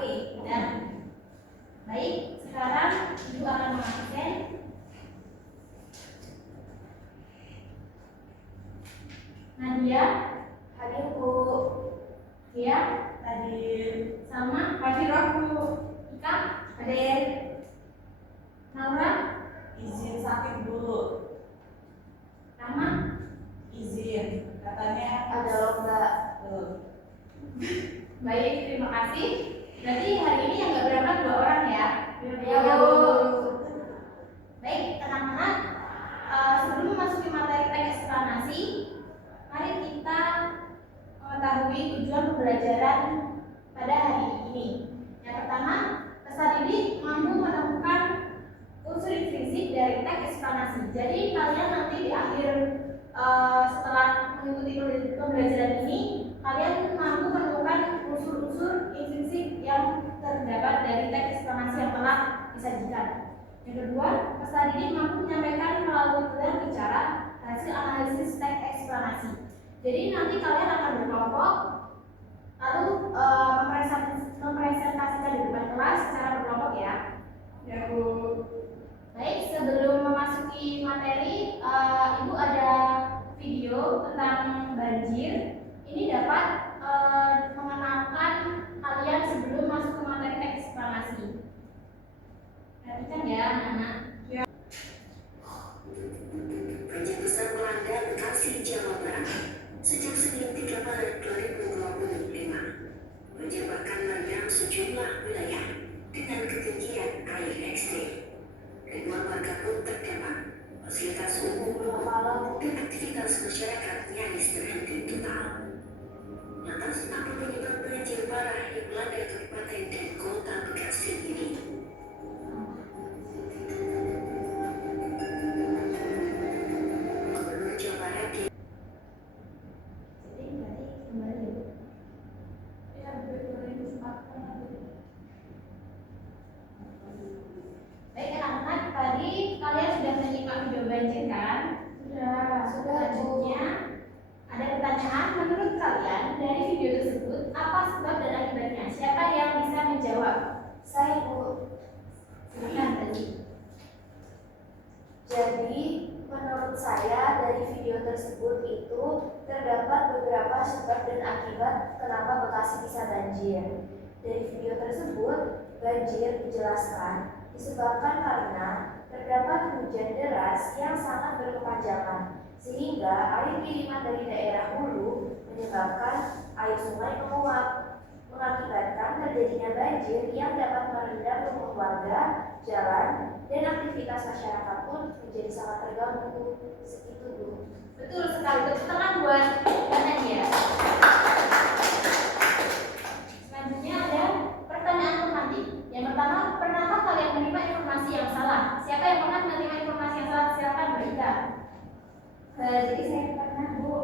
Oke, dan baik, sekarang Ibu akan mengabsen. Nadia, hadir Bu. Ya, hadir. Sama, hadir Bu. Ika, hadir. Naura, Izin sakit dulu. Rama, Izin, katanya ada lomba. Baik, terima kasih. Berarti hari ini yang nggak berangkat 2 orang ya? Ya, Bu. Baik, anak-anak, sebelum memasuki materi teks eksplanasi, mari kita mengetahui tujuan pembelajaran pada hari ini. Yang pertama, peserta didik mampu menemukan unsur intrinsik dari teks eksplanasi. Jadi kalian nanti di akhir setelah mengikuti pembelajaran ini, kalian mampu menemukan unsur-unsur intrinsik yang terdapat dari teks eksplanasi yang telah disajikan. Yang kedua, peserta didik mampu menyampaikan melalui gelar bicara hasil analisis teks eksplanasi. Jadi nanti kalian akan berkelompok, lalu mempresentasikan di depan kelas secara berkelompok ya. Ya Bu. Baik, sebelum memasuki materi, Ibu ada video tentang banjir. Ini dapat mengenalkan kalian sebelum masuk ke materi teks eksplanasi. Perhatikan ya anak-anak. Ya. Banjir besar melanda Bekasi, Jawa Barat sejak Senin 3 Maret 2025. Banjir bahkan merendam sejumlah wilayah dengan ketinggian air ekstrim. Ribuan warga pun terdampak, fasilitas umum lumpuh dan aktivitas masyarakat nyaris terhenti total. Lantas apa penyebab banjir parah yang melanda kabupaten dan kota Bekasi ini? Gubernur Jawa Barat Baik anak-anak, tadi kalian sudah menyimak video banjir kan? Sudah. Selanjutnya ada pertanyaan, menurut kalian dari video tersebut apa sebab dan akibatnya? Siapa yang bisa menjawab? Saya Bu. Silakan tadi. Jadi menurut saya dari video tersebut itu terdapat beberapa sebab dan akibat kenapa Bekasi bisa banjir. Dari video tersebut banjir dijelaskan disebabkan karena terdapat hujan deras yang sangat berkepanjangan sehingga air kiriman dari daerah hulu menyebabkan air sungai menguap, mengakibatkan terjadinya banjir yang dapat merendam rumah warga, jalan, dan aktivitas masyarakat pun menjadi sangat terganggu. Segitu Bu. Betul sekali, tepuk tangan buat Nadia. Selanjutnya ada pertanyaan pengganti. Yang pertama, pernahkah kalian menerima informasi yang salah? Siapa yang pernah menerima informasi yang salah? Silakan Mbak Ika. Jadi saya pernah Bu.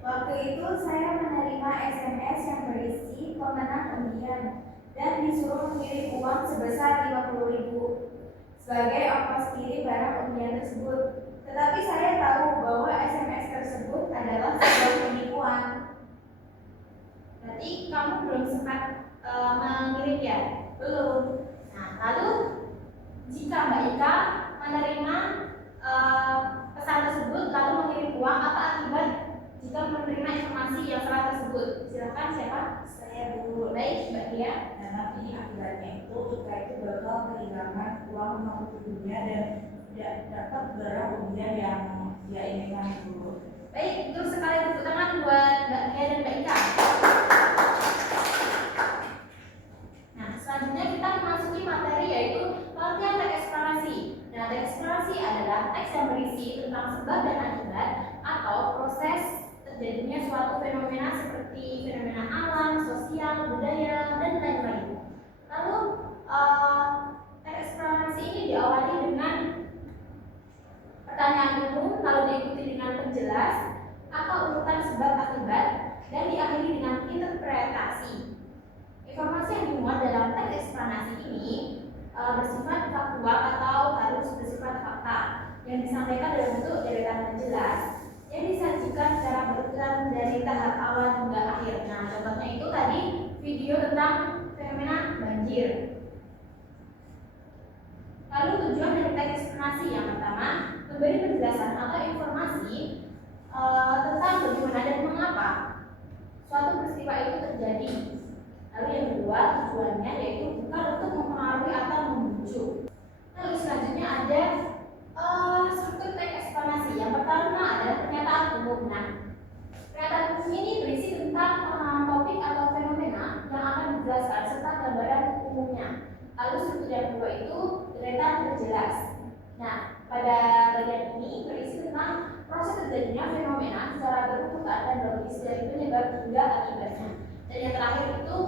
Waktu itu saya menerima SMS yang berisi pemenang undian dan disuruh mengirim uang sebesar 50.000 sebagai ongkos kirim barang undian tersebut. Tetapi saya tahu bahwa SMS tersebut adalah sebuah penipuan. Berarti kamu belum sempat mengirim ya? Belum. Nah, lalu jika Mbak Ika menerima pesan tersebut lalu mengirim uang, apa akibat jika menerima informasi yang salah tersebut? Silakan siapa? Saya dulu. Baik, Mbak Dia. Dan nanti akibatnya itu Ika itu bakal kehilangan uang 50.000-nya dan tidak dapat barang undian yang dia inginkan dulu. Baik, betul sekali, tepuk tangan buat Mbak Dia dan Mbak Ika. Nah, selanjutnya kita memasuki materi yaitu pengertian teks eksplanasi. Nah, teks eksplanasi adalah teks yang berisi tentang sebab dan akibat atau proses terjadinya suatu fenomena seperti fenomena alam, sosial, budaya, dan lain-lain. Lalu, teks eksplanasi ini diawali dengan pertanyaan umum, lalu diikuti dengan penjelas atau urutan sebab akibat, dan diakhiri dengan interpretasi. Informasi yang dimuat dalam teks eksplanasi ini bersifat faktual atau harus bersifat fakta yang disampaikan dalam bentuk deretan penjelas yang disajikan secara berurutan dari tahap awal hingga akhir. Nah, contohnya itu tadi video tentang fenomena banjir. banjir. Lalu tujuan dari teks eksplanasi yang pertama, memberi penjelasan atau informasi tentang bagaimana dan mengapa suatu peristiwa itu terjadi. Lalu yang kedua, tujuannya yaitu bukan untuk mempengaruhi atau membujuk. Lalu selanjutnya ada struktur teks eksplanasi. Yang pertama adalah pernyataan umum. Nah, pernyataan umum ini berisi tentang topik atau fenomena yang akan dijelaskan serta gambaran umumnya. Lalu struktur yang kedua itu deretan terjelas. Nah, pada bagian ini berisi tentang proses terjadinya fenomena secara berurutan dan logis dari penyebab hingga akibatnya. Dan yang terakhir itu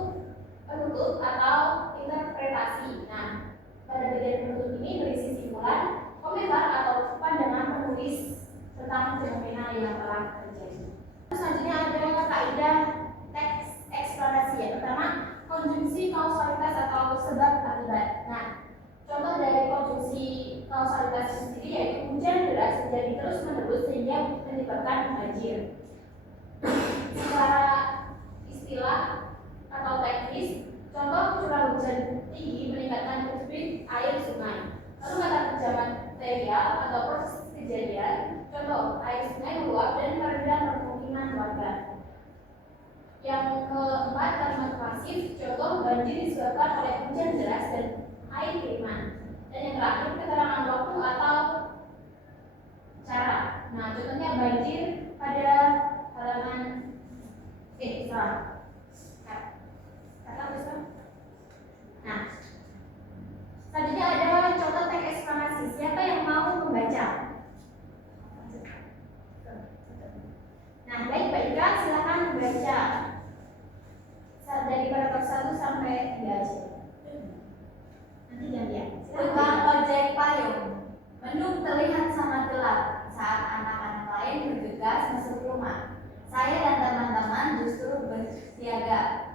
penutup atau interpretasi. Nah, pada bagian penutup ini berisi simpulan, komentar atau pandangan penulis tentang fenomena yang telah terjadi. Selanjutnya ada kaidah teks eksplanasi. Yang pertama, konjungsi kausalitas atau sebab akibat. Nah, contoh dari konjungsi kausalitas sendiri yaitu hujan deras menjadi terus menerus sehingga menyebabkan banjir. Secara istilah atau teknis, contoh curah hujan tinggi meningkatkan debit air sungai. Lalu kata kerja material atau proses kejadian, contoh air sungai meluap dan merendam permukiman warga. Yang keempat, kalimat pasif, contoh banjir disebabkan oleh hujan deras dan air kiriman. Dan yang terakhir, keterangan waktu atau cara. Nah, contohnya banjir pada halaman Nah, selanjutnya ada contoh teks eksplanasi. Siapa yang mau membaca? Nah, baik Pak Ika, silakan membaca dari paragraf 1 sampai 3 aja. Nanti gantian. Tukang ojek payung. Mendung terlihat sangat gelap saat anak-anak lain bergegas masuk rumah. Saya dan teman-teman justru bersiaga.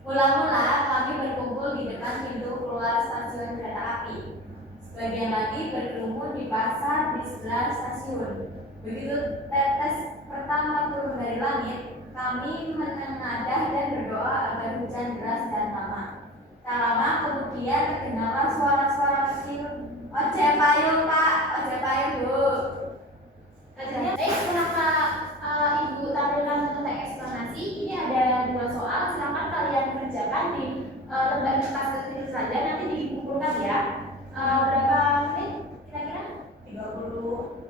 Mula-mula kami berkumpul di depan pintu keluar stasiun kereta api. Sebagian lagi berkerumun di pasar di sebelah stasiun. Begitu tetes pertama turun dari langit, kami menengadah dan berdoa agar hujan deras dan lama. Tak lama kemudian terdengarlah suara-suara kecil. Ojek payung Pak, ojek payung Bu. Kajiannya baik, kenapa Ibu tampilkan untuk teks eksplanasi? Ini ada 2 soal, silakan kalian kerjakan di lembar kertas kecil saja, nanti dikumpulkan ya. Berapa menit kira-kira? 30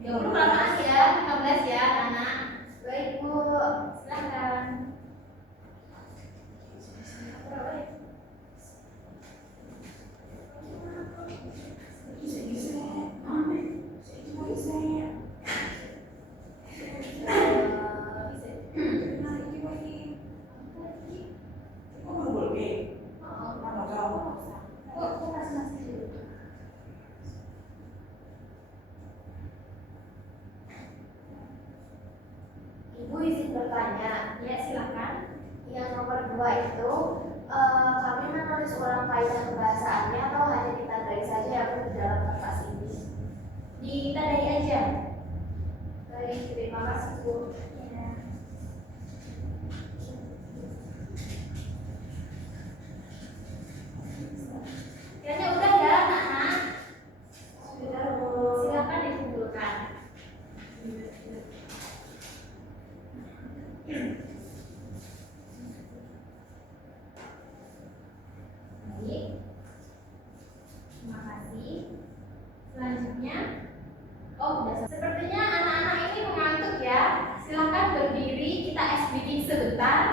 kelamaan ya, 15 ya anak. Baik Bu. Silakan. Ibu izin bertanya. Ya, silakan. Yang nomor 2 itu kami menulis ulang kaidah kebahasaannya atau hanya ditandai saja yang ada di dalam kertas ini? Ditandai aja. Baik, terima kasih Bu. Ya. Kayaknya udah ya anak-anak. Sudah Bu. Silakan dikumpulkan. Baik. Terima kasih. Selanjutnya, sepertinya anak-anak ini mengantuk ya. Silakan berdiri, kita SBD sebentar.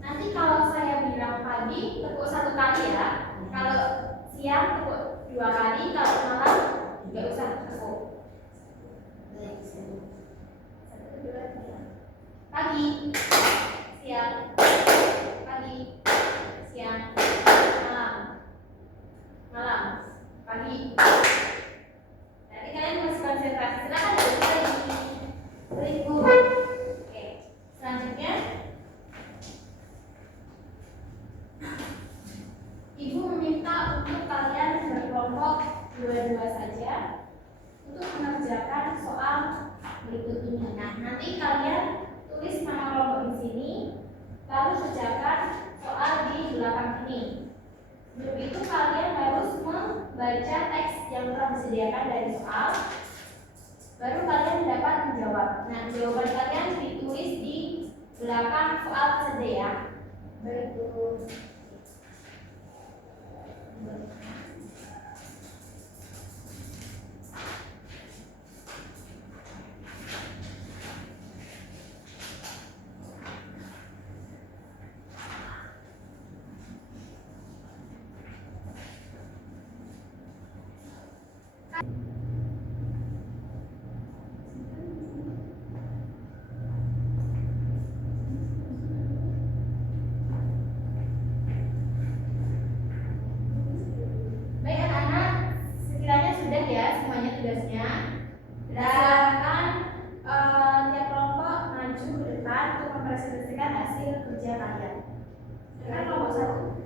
Nanti kalau saya bilang pagi, tepuk 1 kali ya. Kalau siang tepuk 2 kali, kalau malam nggak usah tepuk. Pagi, siang, pagi, siang, malam, malam, pagi. Nanti kalian harus konsentrasi. Silakan duduk lagi. Beribu. Oke. Selanjutnya, Ibu meminta untuk kalian berkelompok itu kalian harus membaca teks yang telah disediakan dari soal, baru kalian dapat menjawab. Nah, jawaban kalian ditulis di belakang soal tersebut ya. Baik, Bu. Baik anak-anak, sekiranya sudah ya semuanya tugasnya. Silakan tiap kelompok maju ke depan untuk mempresentasikan hasil kerja kalian. Dengan kelompok 1.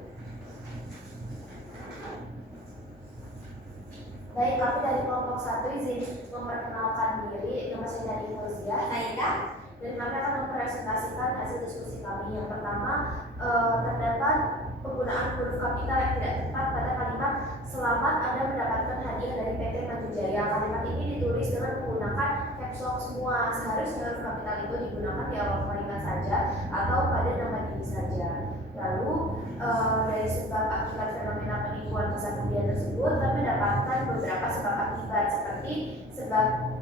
Baik, kami dari kelompok 1 izin memperkenalkan diri. Nama saya Nadia Fauziah. Saya Dan kami akan mempresentasikan hasil diskusi kami. Yang pertama, terdapat penggunaan huruf kapital yang tidak tepat pada kalimat "Selamat Anda mendapatkan hadiah dari PT Maju Jaya". Kalimat ini ditulis dengan menggunakan caps lock semua. Seharusnya huruf kapital itu digunakan di awal kalimat saja atau pada nama diri saja. Lalu dari sebab akibat fenomena penipuan pusat kuliah tersebut, kami mendapatkan beberapa sebab akibat, seperti sebab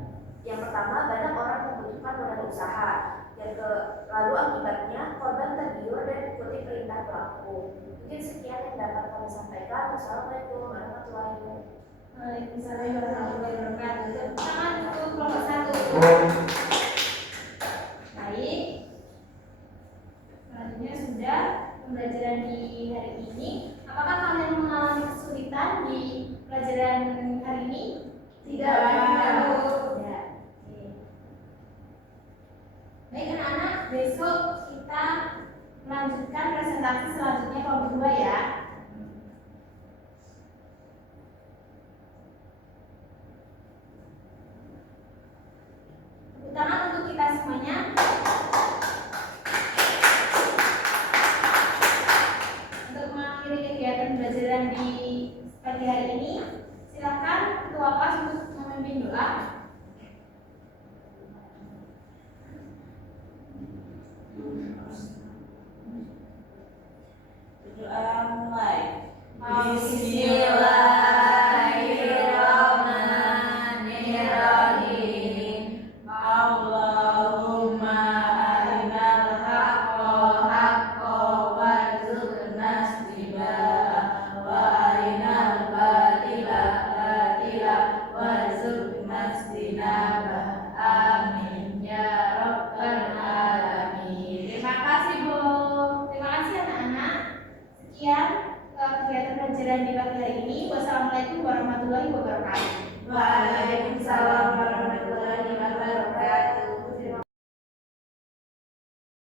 yang pertama, banyak orang membutuhkan modal usaha. Lalu akibatnya korban tergiur dan ikuti perintah pelaku. Mungkin sekian yang dapat kami sampaikan. Wassalamualaikum warahmatullahi wabarakatuh. Waalaikumsalam warahmatullahi wabarakatuh. Tangan untuk kelompok 1. Baik. Selanjutnya sudah pembelajaran di hari ini. Apakah kalian mengalami kesulitan di pelajaran hari ini? Tidak. Tidak. Oke. Baik anak-anak, besok kita melanjutkan presentasi selanjutnya kelompok 2 ya. Tepuk tangan untuk kita semuanya. Untuk mengakhiri kegiatan pembelajaran di pagi hari ini, silakan ketua kelas untuk memimpin doa. Doa mulai. Bismillahirrahmanirrahim. Allahumma arinal haqqa haqqa warzuqna ittiba'ah wa arinal batila batila warzuqna ijtinabah. Amin ya rabbal alamin. Terima kasih Bu. Terima kasih anak-anak. Sekian kegiatan pelajaran di pagi hari ini. Wassalamualaikum